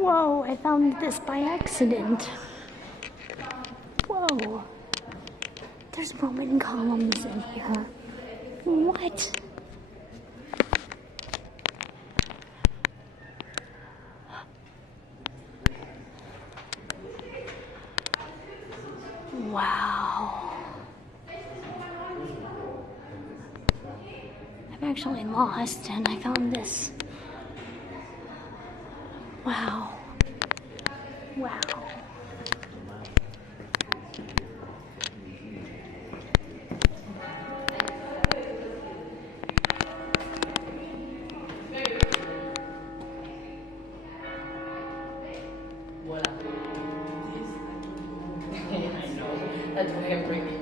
Whoa, I found this by accident. Whoa. There's Roman columns in here. What? Wow. I'm actually lost and I found this. Wow. Wow. I know. That's why I'm bringing